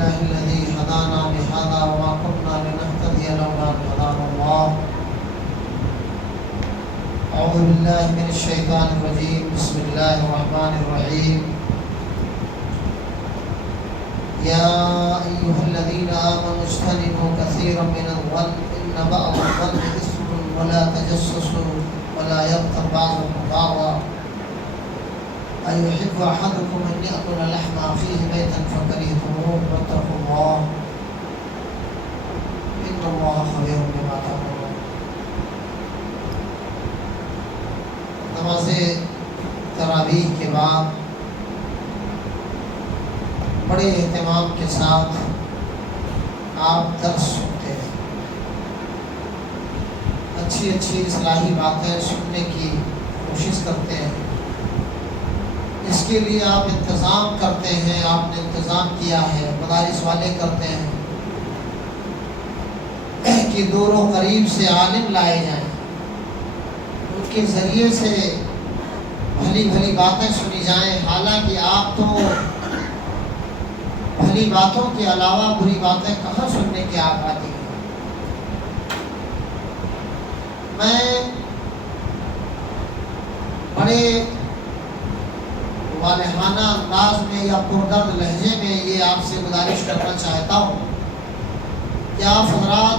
لله الذي هدانا لهذا وما كنا لنهتدي لولا أن هدانا الله. أعوذ بالله من الشيطان الرجيم. بسم الله الرحمن الرحيم. يا أيها الذين آمنوا اجتنبوا كثيرا من الظن إن بعض الظن إثم ولا تجسسوا ولا يغتب بعضكم بعضا أيحب أحدكم أن يأكل لحم أخيه ميتا فكرهتموه واتقوا الله إن الله خبير بما تعملون. نماز تراویح کے بعد بڑے اہتمام کے ساتھ آپ درس سنتے ہیں، اچھی اصلاحی باتیں سننے کی کوشش کرتے ہیں. اس کے لیے آپ انتظام کرتے ہیں، آپ نے انتظام کیا ہے، مدارس والے کرتے ہیں کہ دور و قریب سے عالم لائے جائیں، ان کے ذریعے سے بھلی بھلی باتیں سنی جائیں. حالانکہ آپ تو بھلی باتوں کے علاوہ بری باتیں کہاں سننے کی آپ آتی ہیں. میں بڑے والہانہ انداز میں یا پردرد لہجے میں یہ آپ سے گزارش کرنا چاہتا ہوں کہ آپ حضرات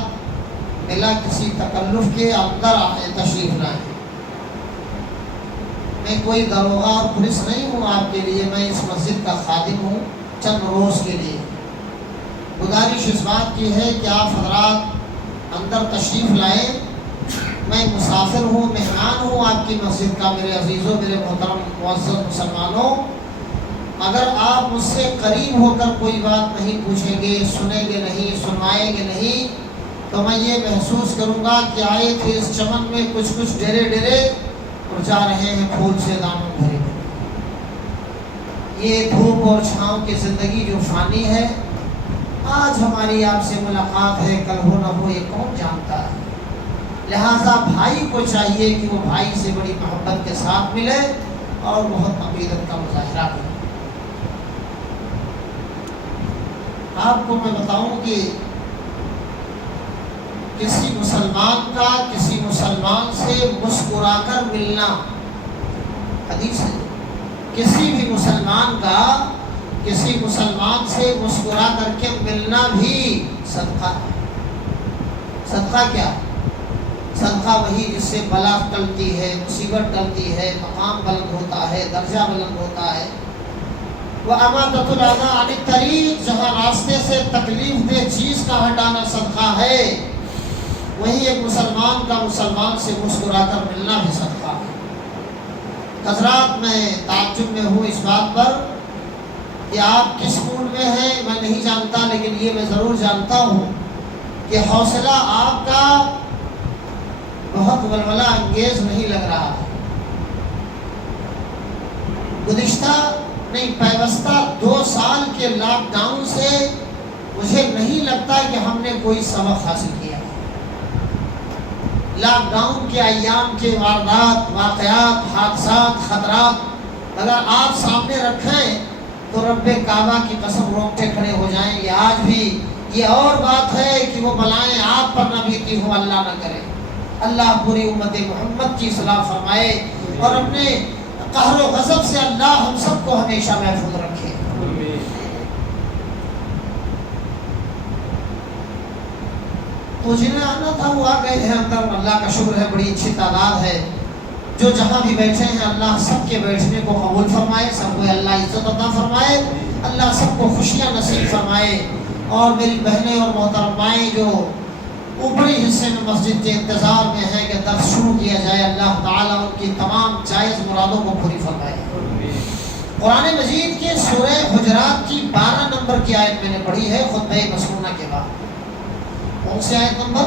بلا کسی تکلف کے اندر تشریف لائیں. میں کوئی داروغہ اور پولیس نہیں ہوں آپ کے لیے، میں اس مسجد کا خادم ہوں چند روز کے لیے. گزارش اس بات کی ہے کہ آپ حضرات اندر تشریف لائیں. میں مسافر ہوں، مہمان ہوں آپ کی مسجد کا. میرے عزیزوں، میرے محترم معزز مسلمانوں، اگر آپ مجھ سے قریب ہو کر کوئی بات نہیں پوچھیں گے، سنیں گے نہیں، سنوائیں گے نہیں، تو میں یہ محسوس کروں گا کہ آئے تھے اس چمن میں کچھ ڈیرے اور جا رہے ہیں پھول سے دامن بھرے. یہ دھوپ اور چھاؤں کی زندگی جو فانی ہے، آج ہماری آپ سے ملاقات ہے، کل ہو نہ ہو یہ کون جانتا ہے. لہٰذا بھائی کو چاہیے کہ وہ بھائی سے بڑی محبت کے ساتھ ملے اور بہت عقیدت کا مظاہرہ کرے. آپ کو میں بتاؤں کہ کسی مسلمان کا کسی مسلمان سے مسکرا کر ملنا، حدیث ہے، کسی بھی مسلمان کا کسی مسلمان سے مسکرا کر کے ملنا بھی صدقہ ہے. صدقہ کیا؟ صدقہ وہی جس سے بلا ٹلتی ہے، مصیبت ٹلتی ہے، مقام بلند ہوتا ہے، درجہ بلند ہوتا ہے. وَأَمَاتَةُ الْأَذَىٰ عَنِ الطَّرِيقِ، جہاں راستے سے تکلیف دہ چیز کا ہٹانا صدقہ ہے، وہی ایک مسلمان کا مسلمان سے مسکرا کر ملنا بھی صدقہ ہے. حضرات، میں تعجب میں ہوں اس بات پر کہ آپ کس موڈ میں ہیں میں نہیں جانتا، لیکن یہ میں ضرور جانتا ہوں کہ حوصلہ آپ کا بہت ولولہ انگیز نہیں لگ رہا ہے. گزشتہ نہیں پیوستہ 2 سال کے لاک ڈاؤن سے مجھے نہیں لگتا کہ ہم نے کوئی سبق حاصل کیا. لاک ڈاؤن کے ایام کے واردات، واقعات، حادثات، خطرات اگر آپ سامنے رکھیں تو رب کعبہ کی قسم روکتے کھڑے ہو جائیں. یہ آج بھی یہ اور بات ہے کہ وہ بلائیں آپ پر نہ بیتی ہو، اللہ نہ کرے. اللہ پوری امت محمد کی اصلاح فرمائے اور اپنے قہر و غضب سے اللہ ہم سب کو ہمیشہ محفوظ رکھے. تو جنہیں آنا تھا وہ آ گئے ہیں اندر، اللہ کا شکر ہے، بڑی اچھی تعداد ہے. جو جہاں بھی بیٹھے ہیں اللہ سب کے بیٹھنے کو قبول فرمائے، سب کو اللہ عزت عطا فرمائے، اللہ سب کو خوشیاں نصیب فرمائے. اور میری بہنیں اور محترمائیں جو اوپری حصے میں مسجد کے انتظار میں ہیں کہ درس شروع کیا جائے، اللہ تعالیٰ ان کی تمام جائز مرادوں کو پوری فرمائے. قرآن مجید کے سورہ حجرات کی 12 نمبر کی آیت میں نے پڑھی ہے خطبہ مسنونہ کے بعد. کون سی آیت نمبر؟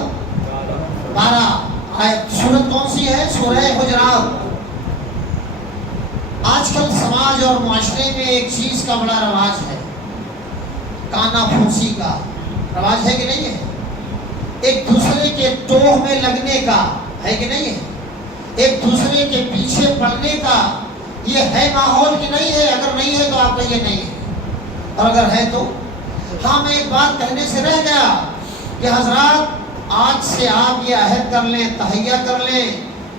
12. آیت سورت کون سی ہے؟ سورہ حجرات. آج کل سماج اور معاشرے میں ایک چیز کا بڑا رواج ہے، کانا پھوسی کا رواج ہے کہ نہیں ہے؟ ایک دوسرے کے ٹوہ میں لگنے کا ہے کہ نہیں ہے؟ ایک دوسرے کے پیچھے پڑنے کا یہ ہے ماحول کہ نہیں ہے؟ اگر نہیں ہے تو آپ کہیے نہیں ہے، اور اگر ہے تو ہاں میں ایک بات کہنے سے رہ گیا کہ حضرات آج سے آپ یہ عہد کر لیں، تہیہ کر لیں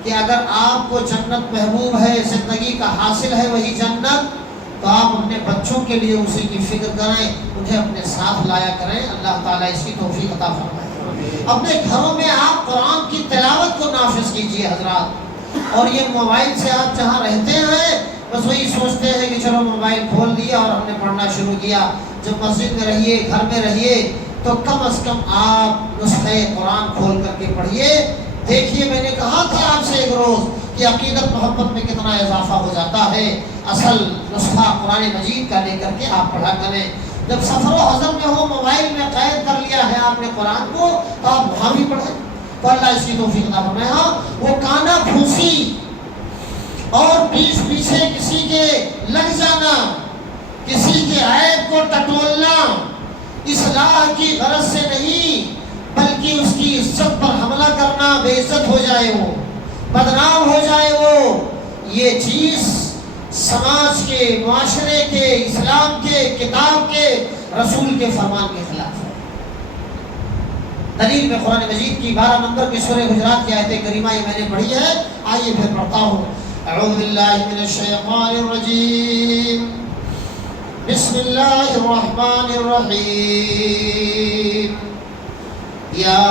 کہ اگر آپ کو جنت محبوب ہے، زندگی کا حاصل ہے وہی جنت، تو آپ اپنے بچوں کے لیے اسی کی فکر کریں، انہیں اپنے ساتھ لایا کریں۔ اللہ تعالیٰ اس کی توفیق عطا فرمائے۔ اپنے گھروں میں آپ قرآن کی تلاوت کو نافذ کیجئے حضرات، اور یہ موبائل سے آپ جہاں رہتے ہیں بس وہی سوچتے ہیں کہ چلو موبائل کھول دیا اور ہم نے پڑھنا شروع کیا۔ جب مسجد میں رہیے، گھر میں رہیے، تو کم از کم آپ نسخہ قرآن کھول کر کے پڑھیے۔ دیکھیے میں نے کہا تھا آپ سے ایک روز کہ عقیدت محبت میں کتنا اضافہ ہو جاتا ہے۔ اصل نسخہ قرآن مجید کا لے کر کے آپ پڑھا کریں۔ جب سفر و حضر میں ہو، موبائل میں قید کر لیا ہے آپ نے قرآن کو، تو آپ وہاں بھی پڑھیں، تو اللہ اس کی توفیق عطا فرمائے۔ ہاں وہ کانا پھوسی اور پیچھے کسی کے لگ جانا، کسی کے عیب کو ٹٹولنا اصلاح کی غرض سے نہیں، بلکہ اس کی عزت پر حملہ کرنا، بے عزت ہو جائے وہ، بدنام ہو جائے وہ، یہ چیز سماج کے، معاشرے کے، اسلام کے، کتاب کے، رسول کے فرمان کے خلاف ہے۔ دلیل میں قرآن مجید کی 12 نمبر کی سورہ حجرات کی آیت کریمہ یہ میں نے پڑھی ہے، آئیے پھر پڑھتا ہوں۔ اعوذ باللہ من الشیطان الرجیم، بسم اللہ الرحمن الرحیم، یا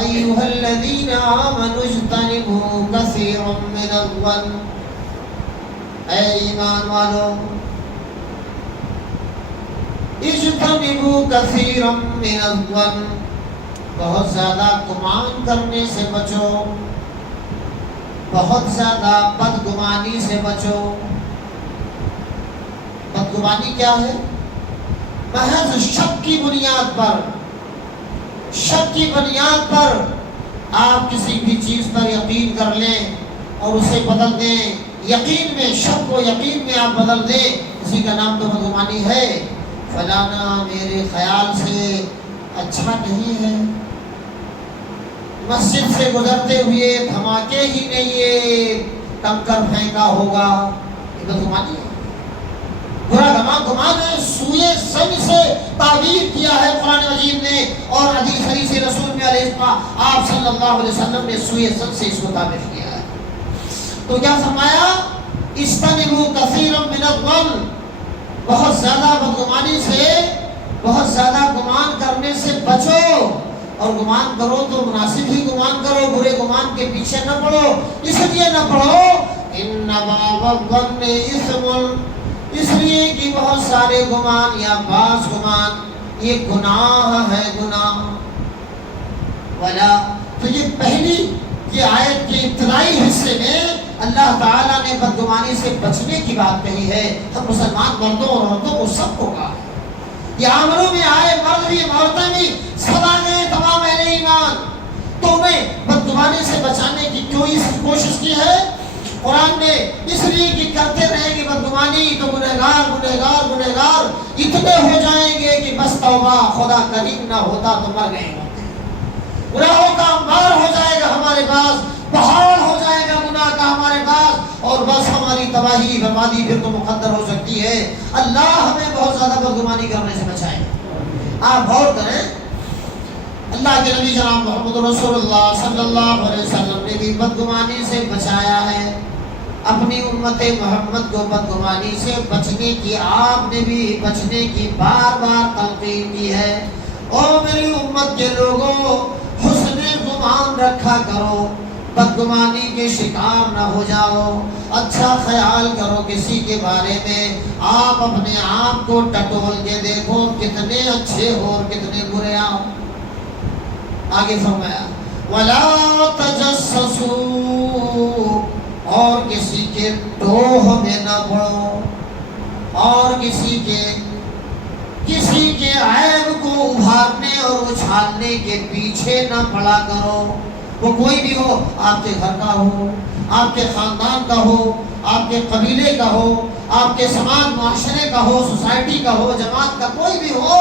ایہا الذین آمنوا اجتنبوا کثیرا من الظن، اے ایمان والو اجتنبوا کثیرا من الظن، بہت زیادہ گمان کرنے سے بچو، بہت زیادہ بدگمانی سے بچو۔ بدگمانی کیا ہے؟ محض شک کی بنیاد پر، شک کی بنیاد پر آپ کسی بھی چیز پر یقین کر لیں اور اسے بدل دیں، یقین میں شک کو یقین میں آپ بدل دیں، اسی کا نام تو بدگمانی ہے۔ فلانا میرے خیال سے اچھا نہیں ہے، مسجد سے گزرتے ہوئے دھماکے ہی نے یہ کنکر پھینکا ہوگا، یہ بدگمانی ہے، برا گمان ہے، سوئے سن سے تعبیر کیا ہے قرآن مجید نے، اور حدیث رسول میں علیہ السلام آپ صلی اللہ علیہ وسلم نے سوئے سن سے اس کو تعبیر کیا ہے۔ تو کیا فرمایا؟ اجتنبوا کثیرا من الظن، بہت زیادہ بدگمانی سے، بہت زیادہ گمان کرنے سے بچو، اور گمان کرو تو مناسب ہی گمان کرو، برے گمان کے پیچھے نہ پڑو۔ اس لیے نہ پڑھو ان بعض الظن اثم، اس لیے کہ بہت سارے گمان یا بعض گمان یہ گناہ ہے، گناہ ولا۔ تو یہ پہلی یہ آیت کے ابتدائی حصے میں اللہ تعالیٰ نے بدگمانی سے بچنے کی بات کہی ہے۔ ہم مسلمان مردوں اور عورتوں کو سب کو کہا ہے، یہ عاملوں میں آئے، مرد بھی عورتیں بھی سب آ گئے، تمام اہل ایمان، تو انہیں بدگمانی سے بچانے کی کیوں کوشش کی ہے؟ قرآن نے اس لیے کہ کرتے رہیں گے بدگمانی تو گنہگار گنہگار گنہگار اتنے ہو جائیں گے کہ بس توبہ، خدا کریم نہ ہوتا تو مر گئے ہوتے، گناہوں کا انبار ہو جائے گا ہمارے پاس، پہاڑ ہو جائے گا گناہ کا ہمارے پاس، اور بس ہماری تباہی بربادی پھر تو مقدر ہو سکتی ہے۔ اللہ ہمیں بہت زیادہ بدگمانی کرنے سے بچائے۔ آپ غور کریں، اللہ کے نبی جناب محمد رسول اللہ صلی اللہ علیہ وسلم نے بھی بدگمانی سے بچایا ہے، اپنی امت محمد کو بدگمانی سے بچنے کی آپ نے بھی بچنے کی بار بار تلقین کی ہے۔ اور میری امت کے لوگوں، حسن گمان رکھا کرو، بدگمانی کے شکار نہ ہو جاؤ، اچھا خیال کرو کسی کے بارے میں، آپ اپنے آپ کو ٹٹول کے دیکھو کتنے اچھے ہو اور کتنے برے آپ۔ آگے فرمایا وَلَا تَجَسَّسُوا، اور کسی کے ٹوہ میں نہ پڑو، اور کسی کے عیب کو ابھارنے اور اچھالنے کے پیچھے نہ پڑا کرو۔ وہ کوئی بھی ہو، آپ کے گھر کا ہو، آپ کے خاندان کا ہو، آپ کے قبیلے کا ہو، آپ کے سماج معاشرے کا ہو، سوسائٹی کا ہو، جماعت کا کوئی بھی ہو،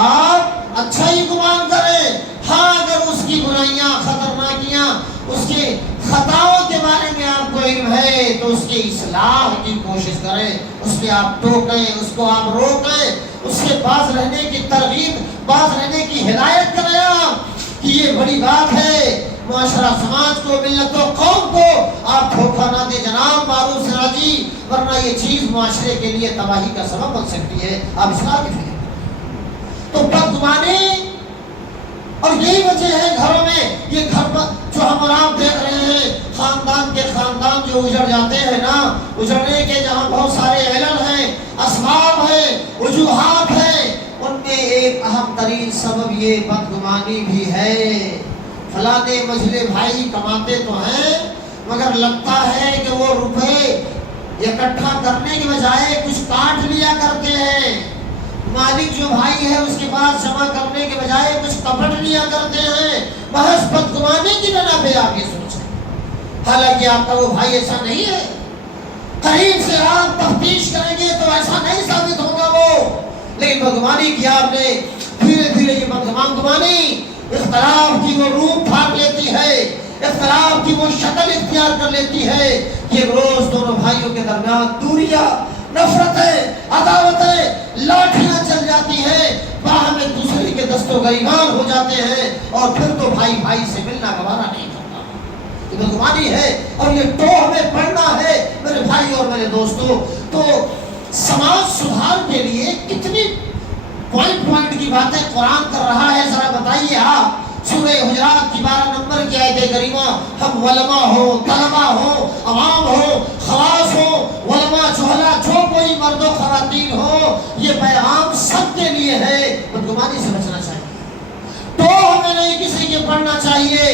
آپ اچھا ہی گمان کریں۔ ہاں اگر اس کی برائیاں، خطرناکیاں، اس کے خطاؤں کے بارے میں آپ کو علم ہے تو اس کی اصلاح کی کوشش کریں، اس کے آپ ٹوکیں، اس کو آپ روکیں، اس کے پاس رہنے کی ترغیب باز رہنے کی ہدایت کریں آپ کہ یہ بڑی بات ہے. معاشرہ سماج کو, ملت و قوم کو آپ دھوکہ نہ دیں جناب معروف سراجی, ورنہ یہ چیز معاشرے کے لیے تباہی کا سبب بن سکتی ہے. آپ اصلاح کی فکر کریں. تو بدگمانی, اور یہی وجہ ہے گھروں میں یہ گھر جو ہم آپ دیکھ رہے ہیں, خاندان کے خاندان جو اجڑ جاتے ہیں نا, اجڑنے کے جہاں بہت سارے علل ہیں, اسباب ہیں, وجوہات ہیں, ان میں ایک اہم ترین سبب یہ بدگمانی بھی ہے. فلانے مجھلے بھائی کماتے تو ہیں مگر لگتا ہے کہ وہ روپے اکٹھا کرنے کے بجائے کچھ کاٹ لیا کرتے ہیں. مالک جو بھائی ہے اس کے پاس جمع کرنے کے بجائے کچھ کپٹ لیا کرتے ہیں. محض بدگمانی کی بنا پہ آپ یہ سوچیں, حالانکہ آپ کا وہ بھائی ایسا نہیں ہے. قریب سے آپ تفتیش کریں گے تو ایسا نہیں ثابت ہوگا وہ, لیکن بدگمانی کی آپ نے دھیرے دھیرے یہ بدگمانی اختلاف کی وہ روپ پھاڑ لیتی ہے, اختلاف کی وہ شکل اختیار کر لیتی ہے کہ ایک روز دونوں بھائیوں کے درمیان دوریاں, نفرتیں, عداوتیں, لاٹھیاں چل جاتی ہیں, باہم ایک دوسرے کے دست و گریبان ہو جاتے ہیں, اور پھر تو بھائی بھائی سے ملنا گوارا نہیں کرتا. یہ بدگمانی ہے اور یہ تو ہمیں پڑھنا ہے میرے بھائی اور میرے دوستوں. تو سماج سدھار کے لیے کتنی پوائنٹ کی باتیں قرآن کر رہا ہے, ذرا بتائیے آپ. سورہ حجرات کی 12 نمبر کی آیت کریمہ, ہم علماء ہو, طلباء ہو, عوام ہو, خواص ہو, علماء جہلا, جو کوئی مرد و خواتین ہو, یہ پیغام سب کے لیے ہے. بدگمانی سے بچنا چاہیے, تو ہمیں نہیں کسی کے پڑھنا چاہیے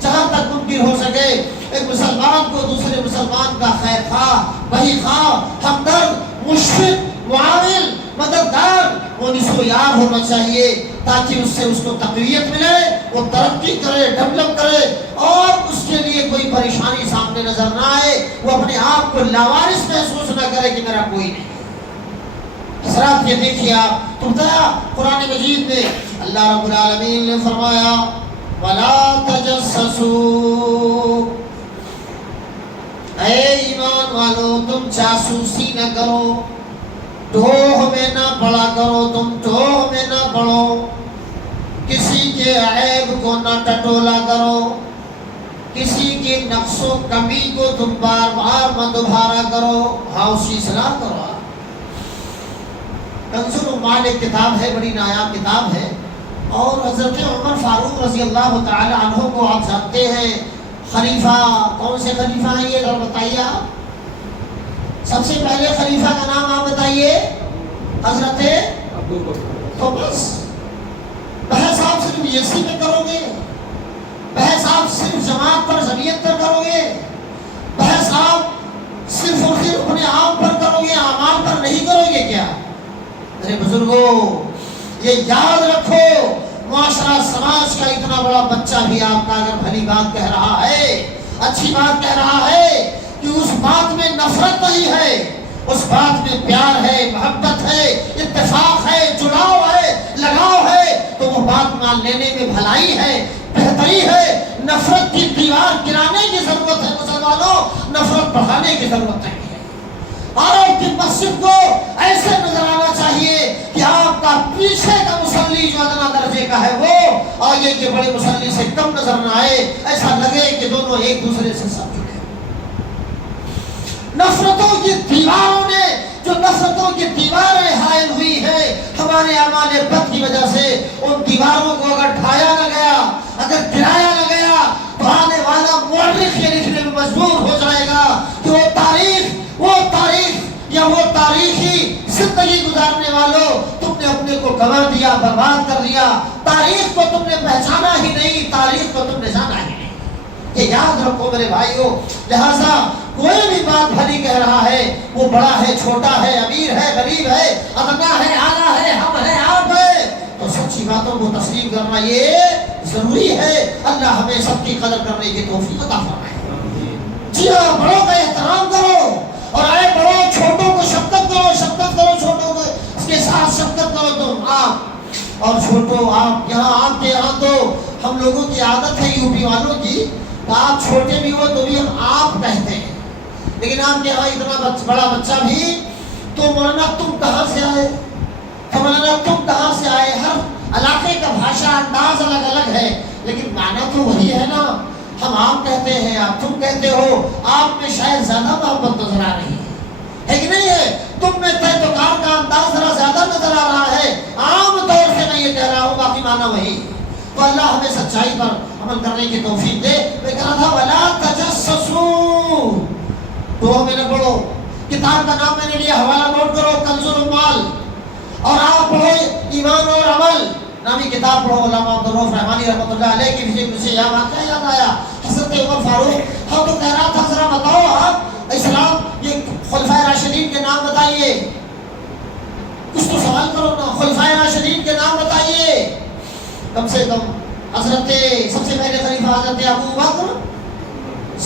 جہاں تک ممکن ہو سکے. ایک مسلمان کو دوسرے مسلمان کا خیر خواہ, بھائی خواہ, ہمدرد, مشفق, معاون, مددگار, وہ نسو یار ہونا چاہیے, تاکہ اس سے اس کو تقویت ملے, وہ ترقی کرے, ڈیولپ کرے, اور اس کے لیے کوئی پریشانی سامنے نظر نہ آئے, وہ اپنے آپ کو لاوارث محسوس نہ کرے کہ میرا کوئی نہیں. حضرات یہ دیکھیے آپ, تو بتایا قرآن مجید میں اللہ رب العالمین نے فرمایا وَلَا تَجَسَّسُوا, اے ایمان والو تم جاسوسی نہ کرو, ٹوہ میں نہ پڑا کرو, تم ٹوہ میں نہ پڑو, کسی کے عیب کو نہ ٹٹولا کرو, کسی کی نقص و کمی کو تم بار بار مت ابھارا کرو, ہاں اس کی اصلاح کرو. کنز العمال ایک کتاب ہے, بڑی نایاب کتاب ہے, اور حضرت عمر فاروق رضی اللہ تعالی عنہ کو آپ جانتے ہیں, خلیفہ. کون سے خلیفہ ہیں یہ ذرا بتائیے آپ. سب سے پہلے خلیفہ کا نام آپ بتائیے, حضرت تو بس بحث آپ صرف یسی پہ کرو گے, بحث آپ صرف جماعت پر, جمعیت پر کرو گے, بحث آپ صرف اور صرف اپنے آپ پر کرو گے, اعمال پر نہیں کرو گے کیا؟ میرے بزرگوں یہ یاد رکھو, معاشرہ سماج کا اتنا بڑا بچہ بھی آپ کا اگر بھلی بات کہہ رہا ہے, اچھی بات کہہ رہا ہے, کہ اس بات میں نفرت نہیں ہے, اس بات میں پیار ہے, محبت ہے, اتفاق ہے, جڑاؤ ہے, لگاؤ ہے, تو وہ بات مان لینے میں بھلائی ہے, بہتری ہے. نفرت کی دیوار گرانے کی ضرورت ہے مسلمانوں, نفرت بڑھانے کی ضرورت نہیں ہے. اور آپ کی مسجد کو ایسے نظر آنا چاہیے کہ آپ کا پیچھے کا مصلی جو ادنا درجے کا ہے وہ آگے کے بڑے مصلی سے کم نظر نہ آئے, ایسا لگے کہ دونوں ایک دوسرے سے سب جڑے. نفرتوں کی دیواروں نے, جو نفرتوں کی دیواریں حائل ہوئی ہیں ہمارے اعمال بد کی وجہ سے, ان دیواروں کو اگر ڈھایا نہ گیا, اگر گرایا نہ گیا, تو آنے والا مورخ یہ لکھنے میں مجبور ہو جائے گا کہ وہ تاریخ یا وہ تاریخی زندگی گزارنے والوں, تم نے اپنے کو گنوا دیا, برباد کر دیا, تاریخ کو تم نے پہچانا ہی نہیں, تاریخ کو تم نے جانا ہی نہیں. یہ یاد رکھو میرے بھائیوں. لہذا کوئی بھی بات بھلی کہہ رہا ہے, وہ بڑا ہے, چھوٹا ہے, امیر ہے, غریب ہے, ادنا ہے, اعلیٰ ہے, ہم ہیں, آپ ہیں, تو سچی باتوں کو تسلیم کرنا یہ ضروری ہے. اللہ ہمیں سب کی قدر کرنے کی توفیق عطا فرمائے. جی ہاں, بڑوں کا احترام کرو, اور اے بڑوں چھوٹوں کو شفقت کرو, شفقت کرو چھوٹوں کو, اس کے ساتھ شفقت کرو. تم آپ اور چھوٹوں, آپ یہاں, آپ کے یہاں تو ہم لوگوں کی عادت ہے یو پی والوں کی, آپ چھوٹے بھی ہو تو بھی ہم آپ کہتے ہیں, لیکن آپ کے یہاں اتنا بڑا بچہ بھی تو مولانا تم کہاں سے آئے, تو مولانا تم کہاں سے آئے, ہر علاقے انداز الگ الگ ہے لیکن معنی تو وہی ہے نا. ہم آپ کہتے ہیں, آپ تم کہتے ہو, آپ میں شاید زیادہ محبت نظر آ رہی ہے کہ نہیں ہے؟ تم میں تہتکار کا انداز ذرا زیادہ نظر آ رہا ہے. عام طور سے میں یہ کہہ رہا ہوں, باقی معنی وہی. تو اللہ ہمیں سچائی پر عمل کرنے کی توفیق دے. میں کہا تھا وَلَا تَجَسَّسُوا, تو میں نے پڑھو, کتاب کا نام میں نے لیا, حوالہ نوٹ کرو, کنز الاموال. اور آپ پڑھو ایمان اور عمل نامی کتاب پڑھو, علامہ عبدالرؤف رحمانی رحمۃ اللہ علیہ کی. مجھے یہ واقعہ یاد آیا, حضرت عمر فاروق. ہم تو کہہ رہا تھا ذرا بتاؤ آپ اسلام یہ خلفائے راشدین کے نام بتائیے, کچھ تو سوال کرو نا. خلفائے راشدین کے نام بتائیے, کم سے کم حضرت سب سے پہلے خلیفہ حضرت ابو بکر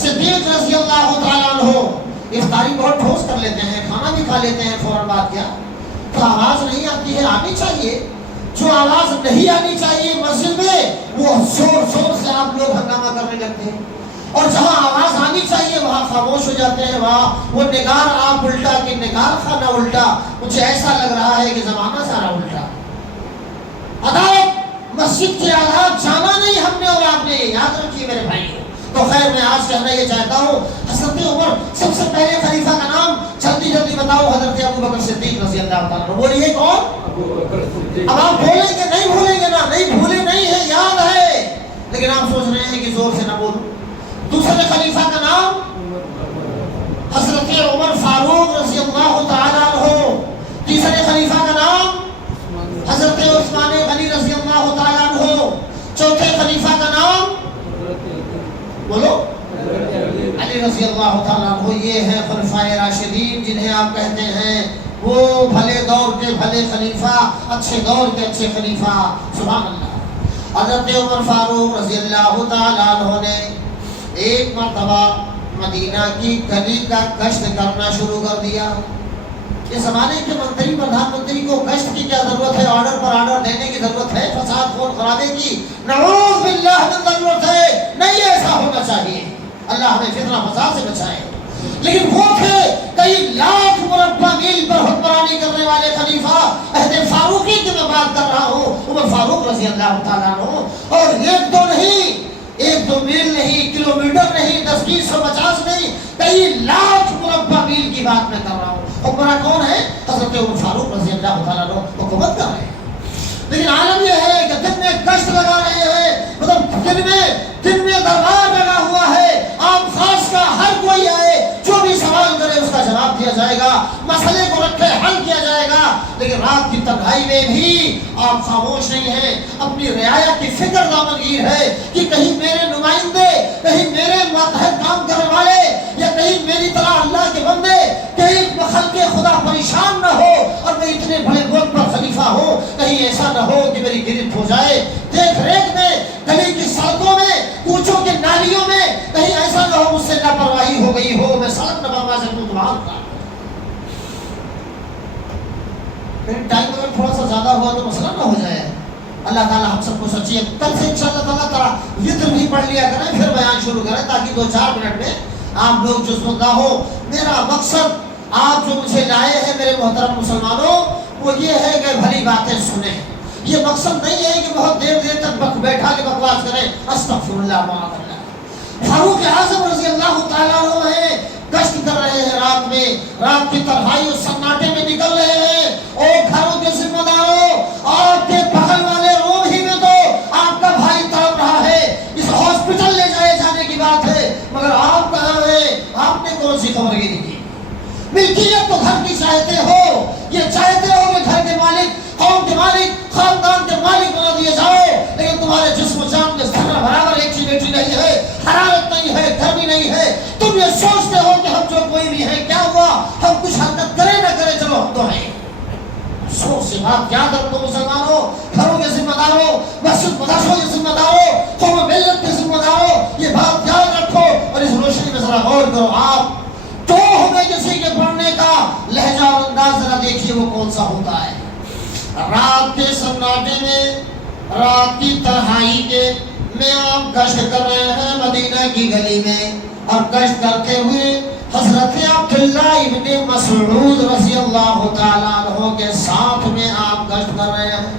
صدیق رضی اللہ تعالیٰ عنہ. افطاری بہت ٹھوس کر لیتے ہیں, کھانا بھی کھا لیتے ہیں فوراً بعد کیا, تو آواز نہیں آتی ہے, آنی چاہیے. جو آواز نہیں آنی چاہیے مسجد میں وہ زور زور سے آپ لوگ ہنگامہ کرنے لگتے ہیں, اور جہاں آواز آنی چاہیے وہاں خاموش ہو جاتے ہیں. وہاں وہ نگار آپ الٹا کہ نگار خانہ الٹا. مجھے ایسا لگ رہا ہے کہ زمانہ سارا الٹا. عدالت مسجد کے آداب جانا نہیں ہم نے اور آپ نے, یاد رکھیے میرے بھائی. تو خیر میں آج کہنا یہ چاہتا ہوں, حضرت عمر سب سے پہلے خلیفہ کا نام جلدی جلدی بتاؤ, حضرت ابو بکر صدیق رضی اللہ تعالیٰ عنہ. بولیے کون؟ اب آپ بولیں گے, نہیں بھولیں گے نا, نہیں بھولے نہیں ہے, یاد ہے, لیکن آپ سوچ رہے ہیں کہ زور سے نہ بولوں. دوسرے خلیفہ کا نام حضرت عمر فاروق رضی اللہ تعالیٰ عنہ. تیسرے خلیفہ کا نام حضرت عثمان غنی رضی اللہ تعالیٰ عنہ. چوتھے خلیفہ کا نام بولو علی رضی اللہ تعالیٰ عنہ. یہ ہیں خلفائے راشدین جنہیں آپ کہتے ہیں وہ بھلے دور کے بھلے خلیفہ, اچھے دور کے اچھے خلیفہ. سبحان اللہ. حضرت عمر فاروق رضی اللہ تعالیٰ عنہ نے ایک مرتبہ مدینہ کی گلی کا گشت کرنا شروع کر دیا. اس زمانے کے منتری پردھان منتری کو گشت کی کیا ضرورت ہے, آرڈر پر آرڈر دینے کی ضرورت ہے, فساد خون خرابے کی نعوذ باللہ من ضرورت ہے نہیں, ایسا ہونا چاہیے. اللہ ہمیں فتنہ فساد سے بچائے. لیکن وہ تھے کئی لاکھ مربع میل پر حکمرانی کرنے والے خلیفہ عہد فاروقی کی میں بات کر رہا ہوں, عمر فاروق رضی اللہ تعالیٰ عنہ. اور ایک دو نہیں, ایک دو میل نہیں, کلومیٹر نہیں, 10 20 150 نہیں, کئی لاکھ مربع میل کی بات میں کر رہا ہوں. حکمراں کون ہے؟ حضرت عمر فاروق رضی اللہ تعالیٰ عنہ حکومت کر رہے ہیں. لیکن عالم یہ ہے کہ دن میں گشت لگا رہے ہیں, مطلب دن میں دربار لگا ہوا ہے, عام خاص کا ہر کوئی آئے, جو بھی سوال کرے اس کا جواب دیا جائے گا, مسئلے کو رکھے حل کیا جائے گا. لیکن رات کی تنہائی میں بھی آپ خاموش نہیں ہیں, اپنی رعایا کی فکر دامنگیر ہے کہ کہیں میرے نمائندے, کہیں میرے ماتحت کام کرنے والے, یا کہیں میری طرح اللہ کے بندے, کہیں خلق خدا پریشان نہ ہو اور میں اتنے بڑے ملک پر خلیفہ ہوں, کہیں ایسا نہ ہو کہ میری گرفت ہو جائے. دیکھ ریکھ میں, گلی کی سڑکوں میں, کوچوں کی نالیوں میں کہیں ایسا نہ ہو مجھ سے لاپرواہی ہو گئی ہو, میں سڑک نہ بنوا سکوں تو معاف کر. ٹائم اگر تھوڑا سا زیادہ ہوا تو مسئلہ نہ ہو جائے. اللہ تعالیٰ ہم سب کو سچی ہے. کل سے انشاءاللہ تعالیٰ وطر بھی پڑھ لیا کریں, پھر بیان شروع کریں تاکہ 2-4 منٹ میں آپ لوگ جزمندہ ہو. میرا مقصد آپ جو مجھے لائے ہیں میرے محترم مسلمانوں, وہ یہ ہے کہ بھلی باتیں سنیں. یہ مقصد نہیں ہے کہ بہت دیر تک بیٹھا کے بکواس کریں. استغفر اللہ معاذ اللہ. فاروق اعظم رضی اللہ تعالیٰ عنہ ہیں, گشت کر رہے ہیں رات میں, رات کی تنہائی اور سناٹے میں نکل رہے ہیں. اور گھروں کے ذمہ داروں, آپ کے بغل والے روم ہی میں تو آپ کا بھائی تڑپ رہا ہے, اس ہاسپٹل لے جائے جانے کی بات ہے, مگر آپ کہاں ہیں؟ آپ نے کون سی خبر کی؟ ملکیت تو گھر کی چاہتے ہو, یہ چاہتے ہو کہ گھر کے مالک, قوم کے مالک, خاندان کے مالک بنا دیے جاؤ, لیکن تمہارے جسم و جان میں ذرہ برابر ایک چیز نہیں ہے, حرارت نہیں ہے, گرمی نہیں ہے. تم یہ سوچتے ہو کہ ہم جو کوئی بھی ہے, کیا ہوا ہم کچھ حرکت کریں نہ کریں, چلو ہم تو ہیں. افسوس سے بات یاد رکھو مسلمانوں, گھروں کے ذمہ داروں, مسجد مدرسوں کے ذمہ داروں, قوم ملت کے ذمہ داروں, یہ بات یاد رکھو اور اس روشنی میں ذرا غور کرو. آپ تو ہمیں کسی کے پڑھنے کا لہجہ اور انداز ذرا دیکھیے وہ کون سا ہوتا ہے. رات کے سناٹے میں, رات کی تنہائی میں آپ گشت کر رہے ہیں مدینہ کی گلی میں, اور گشت کرتے ہوئے حضرت عبداللہ ابن مسعود رضی اللہ تعالیٰ عنہ کے ساتھ میں آپ گشت کر رہے ہیں.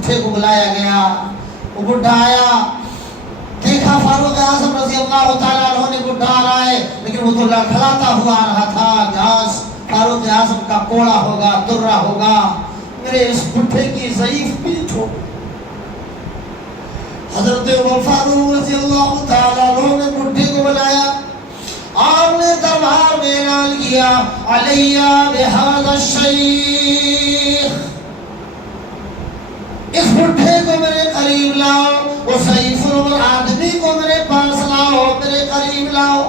بڈھے کو بلایا گیا. وہ بڈھا آیا, دیکھا فاروق اعظم رضی اللہ تعالیٰ عنہ نے بڈھا آ رہا ہے, لیکن وہ تو لڑکھڑاتا ہوا آ رہا تھا. جہاز فاروق اعظم کا کوڑا ہوگا, درہ ہوگا, میرے اس بڈھے کی ضعیف پیٹھ ہو. حضرت عمر فاروق رضی اللہ تعالیٰ عنہ نے بڈھے کو بلایا. آپ نے دربار میں اعلان کیا, علیہ بہذا الشیخ, اس بڈھے کو میرے قریب لاؤ, وہ ضعیف العمر آدمی کو میرے پاس لاؤ, میرے قریب لاؤ.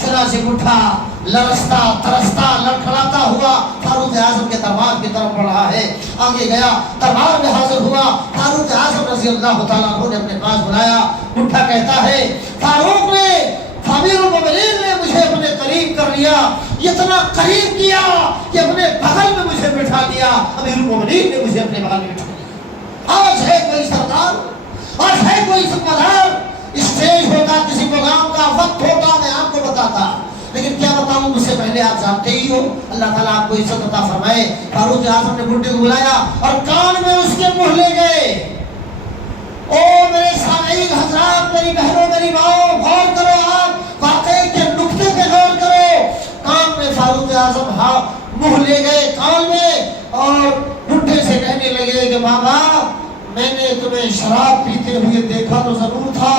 چنانچہ بڈھا لرزتا ترستا لڑکھڑاتا ہوا فاروق اعظم کے دربار کی طرف بڑھا ہے. آگے گیا, دربار میں حاضر ہوا. فاروق اعظم رضی اللہ تعالیٰ عنہ نے اپنے پاس بلایا. بڈھا کہتا ہے, فاروق نے, امیر المومنین نے مجھے اپنے قریب کر لیا, اتنا قریب کیا کہ اپنے بغل میں مجھے بٹھا دیا. امیر المومنین نے مجھے اپنے بغل میں بٹھا دیا. آج ہے کوئی سردار, آج ہے کوئی ذمہ دار, اسٹیج ہوتا, کسی پروگرام کا وقت ہوتا, میں آپ کو بتاتا, لیکن کیا بتاؤں, مجھ سے پہلے آپ جانتے ہی ہو. اللہ تعالیٰ آپ کو عزت عطا فرمائے. فاروق اعظم نے بڈھے کو بلایا اور کان میں اس کے منہ لے گئے. او میرے سامعین حضرات, میری بہنوں, میری ماؤں, غور کرو, آپ واقعے کے نقطے پہ غور کرو. کان میں فاروق اعظم منہ لے گئے کان میں, اور بڈھے سے کہنے لگے کہ بابا, میں نے تمہیں شراب پیتے ہوئے دیکھا تو ضرور تھا,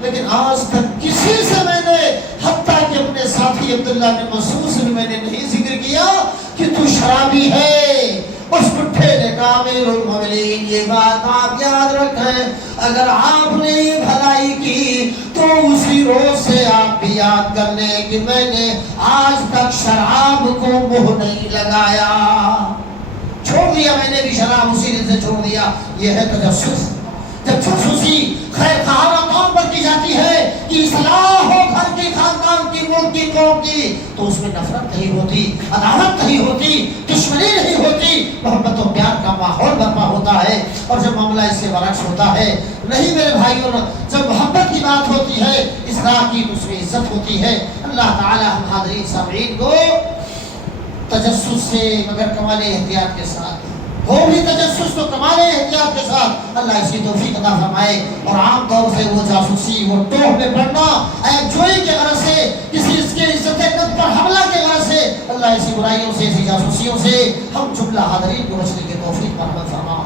لیکن آج تک کسی سے میں نے, حتیٰ کہ اپنے ساتھی عبداللہ بن مسعود سے بھی میں نے نہیں ذکر کیا کہ تو شرابی ہے. اس بڈھے نے کہا, امیر المومنین یہ بات آپ یاد رکھیں, اگر آپ نے یہ بھلائی کی تو اسی روز سے آپ بھی یاد کر لیں کہ میں نے آج تک شراب کو منہ نہیں لگایا, چھوڑ دیا میں نے بھی شراب, اسی دن سے چھوڑ دیا. یہ ہے تجسس. جب جاسوسی خیر خواہانہ طور پر کی جاتی ہے کہ اصلاح ہو گھر کی, خاندان کی, ملک کی, قوم کی, تو اس میں نفرت نہیں ہوتی, عداوت نہیں ہوتی, دشمنی نہیں ہوتی, محبت و پیار کا ماحول برپا ہوتا ہے. اور جب معاملہ اس کے برعکس ہوتا ہے, نہیں میرے بھائیوں, جب محبت کی بات ہوتی ہے, اصلاح کی, تو اس میں عزت ہوتی ہے. اللہ تعالی ہم حاضرین سامعین کو تجسس سے مگر کمال احتیاط کے ساتھ, ہو بھی تجسس تو کمال احتیاط کے ساتھ اللہ اس کی توفیق عطا فرمائے. اور عام طور سے وہ جاسوسی, وہ ٹوہ میں پڑنا, عیب جوئی کے غرض سے, کسی اس کے عزت نفس پر حملہ کے غرض سے, اللہ ایسی برائیوں سے, ایسی جاسوسیوں سے ہم جملہ حاضرین کو بچنے کی توفیق مرحمت فرما.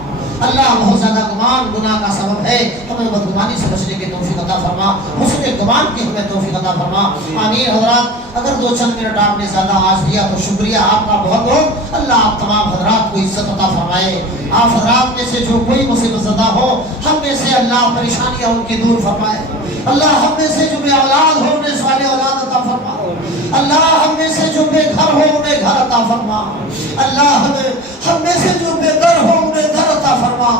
اللہ بہت زیادہ گمان گناہ کا سبب ہے, ہمیں بدگمانی سے بچنے کی توفیق عطا فرما, حسن گمان کی ہمیں توفیق عطا فرما. آمین. حضرات, اگر 2 منٹ آپ نے زیادہ آج دیا تو شکریہ آپ کا بہت بہت. اللہ آپ تمام حضرات کو عزت عطا فرمائے. آپ حضرات میں سے جو کوئی مصیبت زدہ ہو, ہم میں سے اللہ پریشانیاں ان کی دور فرمائے. اللہ ہم میں سے جو بے اولاد ہو انہیں سوال اولاد عطا فرما. اللہ ہم میں سے جو بے گھر ہو انہیں گھر عطا فرما. اللہ ہم میں سے جو بے در ہو انہیں در عطا فرما.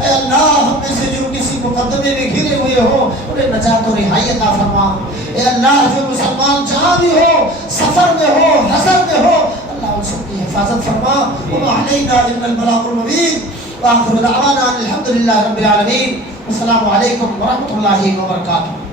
اے اللہ ہم میں سے جو کسی مقدمے میں گھرے ہوئے ہو انہیں نجات و رہائی عطا فرما. اے اللہ جو مسلمان جہاں بھی ہو, سفر میں ہو, حضر میں ہو, اللہ ان سب کی حفاظت فرما. وما علینا الا البلاغ المبین. وآخر دعوانا الحمدللہ رب العالمین. السلام علیکم ورحمۃ اللہ وبرکاتہ.